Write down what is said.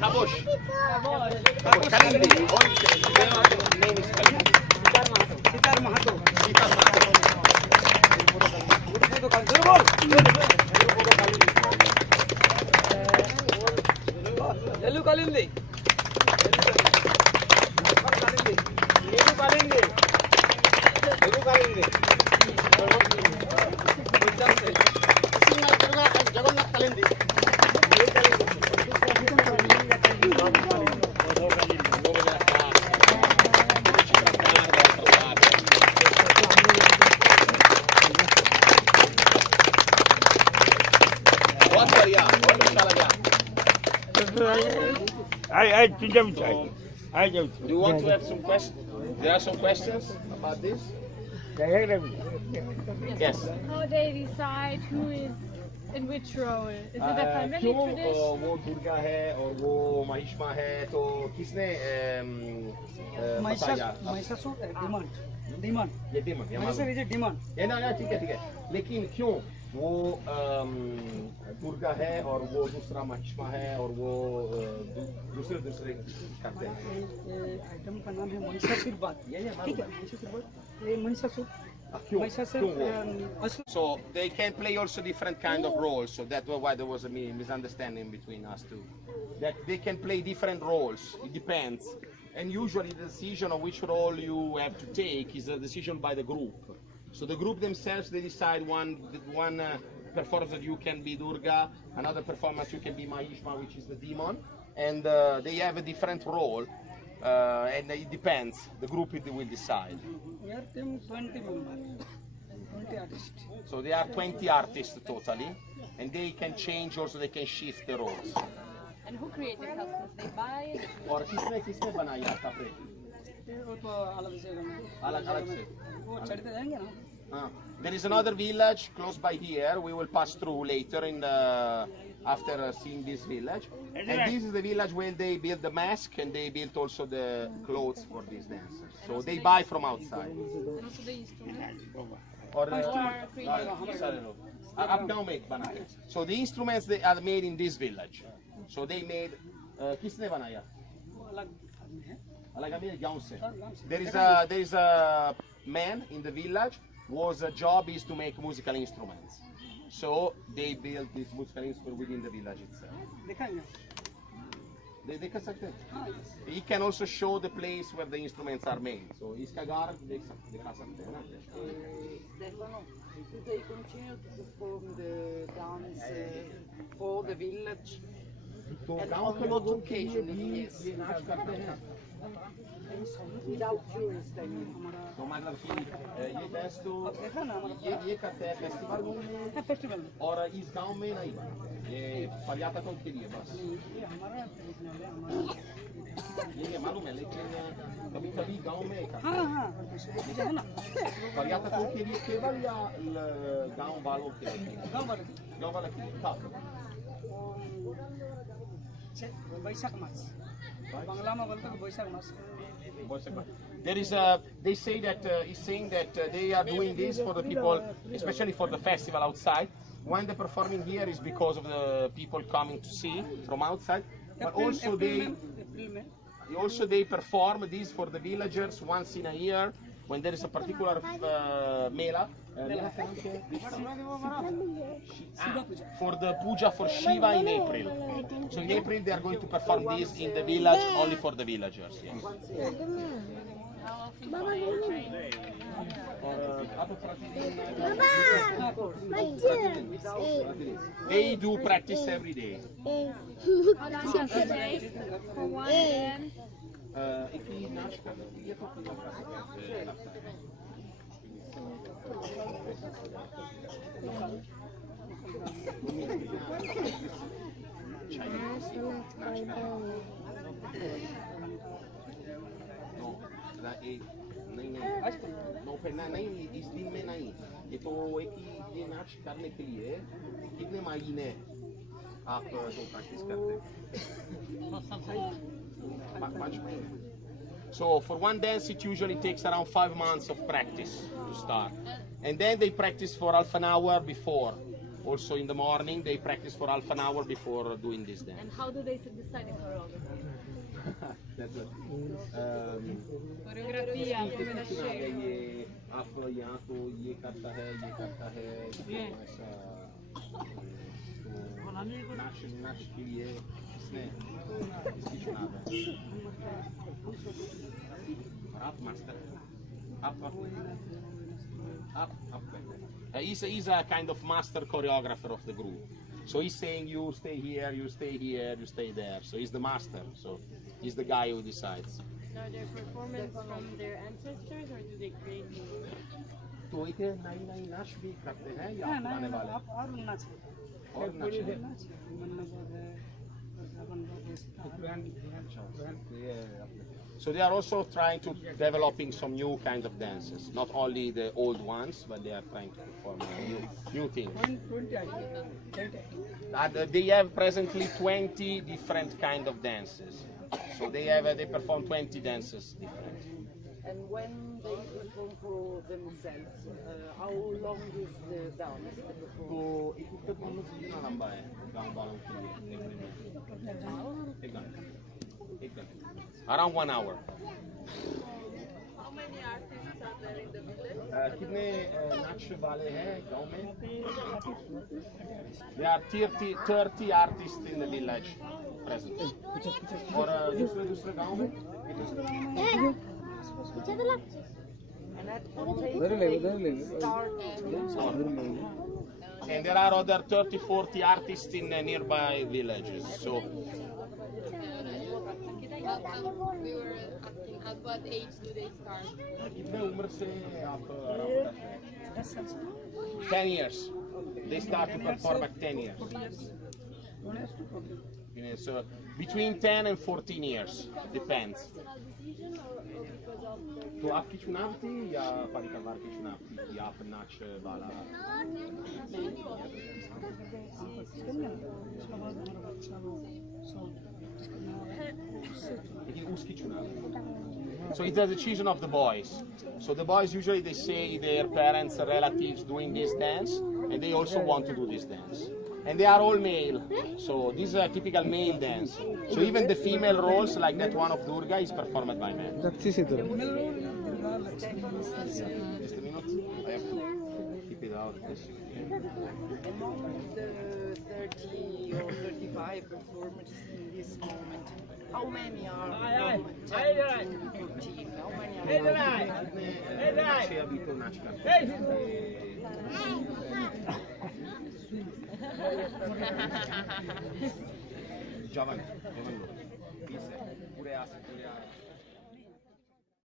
Kabosh. Kalindi. Name is Kalindi. Sitar Mahato. Yellow Kalindi. Yellow Kalindi. Jagannath Kalindi. Do you want to have some questions? There are some questions about this? Yes. How they decide who is in which role? Is it a family tradition? वो दुर्गा है और वो महिषमा है तो किसने बताया? Mahishasura demon. ये demon. Mahishasura is a demon. ये ना ठीक है. लेकिन क्यों वो दुर्गा है और वो दूसरा महिषमा है और वो दूसरे करते हैं? आइटम का नाम है महिषासुर बात. ठीक है, महिषासुर बात. ये Mahishasura. So they can play also different kind of roles. So that's why there was a misunderstanding between us two. That they can play different roles. It depends. And usually the decision of which role you have to take is a decision by the group. So the group themselves, they decide one performance that you can be Durga, another performance you can be Mahishma, which is the demon, and they have a different role. And it depends. The group will decide. We are 20 members, 20 artists. So there are 20 artists totally, and they can change also. They can shift the roles. And who created costumes? They buy it? और किसने बनाया कपड़े? वो तो अलग से वो चढ़ते जाएंगे ना. There is another village close by here. We will pass through later in the after seeing this village. And this is the village where they build the mask and they built also the clothes for these dancers. So they buy from outside. And also the instruments? So the instruments they are made in this village. So they made किसने बनाया? There is a man in the village whose job is to make musical instruments. So they built this musical instrument within the village itself. He can also show the place where the instruments are made. So इसका घर दिखा सकते हैं ना? They continue to perform the dance for the village. And on what occasion? Yes. Without tourists, I mean. तो मतलब कि ये डांस तो ये करते हैं फेस्टिवल में फेस्टिवल और इस गांव में नहीं ये पर्यटकों के लिए बस ये हमारा ये मालूम है लेकिन कभी कभी गांव में हाँ पर्यटकों के लिए केवल या गांव वालों के लिए गांव वालों के लिए बैशाख मास बांग्ला में बोलते हैं बैशाख मास. There is they say that he's saying that they are doing this for the people, especially for the festival outside. When they're performing here is because of the people coming to see from outside, but also they perform this for the villagers once in a year when there is a particular mela. For the puja for Shiva in April. So in April they are going to perform this in the village only for the villagers. Yes. They do practice every day. For one dance? No, नहीं इस दिन में नहीं. ये तो एक ही ये नाच करने के लिए कितने महीने आप तो प्रैक्टिस करते हैं? 5 महीने. So for one dance it usually takes around 5 months of practice to start. And then they practice for half an hour before. Also in the morning they practice for half an hour before doing this dance. And how do they decide the choreography? Coreografia, come la scelgono? ये आप यहाँ तो ये करता है ऐसा तो नाच के लिए इसकी चुनाव है. और आप master he's a kind of master choreographer of the group. So he's saying you stay here, you stay here, you stay there. So he's the master. So he's the guy who decides. Are there performance from their ancestors or do they create new? तो इतने नई नाच भी करते हैं या आने वाले? और नाच So they are also trying to developing some new kind of dances, not only the old ones, but they are trying to perform new things. They have presently 20 different kind of dances. So they perform 20 dances different. And when they perform for themselves, how long is the dance? तो एक performance कितना लंबा है गाँव वालों के लिए? एक घंटा. Around 1 hour. How many artists are there in the village? कितने नाच वाले हैं गाँव में? There are 30 artists in the village present. और दूसरे गाँव में? And at what age they start? And there are other 30-40 artists in nearby villages. So. We were asking at what age do they start? कितने उम्र से आप 10 years. They start to perform at 10 years. So between 10 and 14 years, depends. तो आपकी चुनाव थी या परिवार की चुनाव थी कि आप नाच वाला? लेकिन उसकी चुनाव. So it's a decision of the boys. So the boys usually they say their parents or relatives doing this dance, and they also want to do this dance. And they are all male, so this is a typical male dance. So even the female roles, like that one of Durga, is performed by men. Just a minute, I have to keep it out. Among the 30 or 35 performers in this moment, how many are from 10 to 14? How many are Giovanni, pure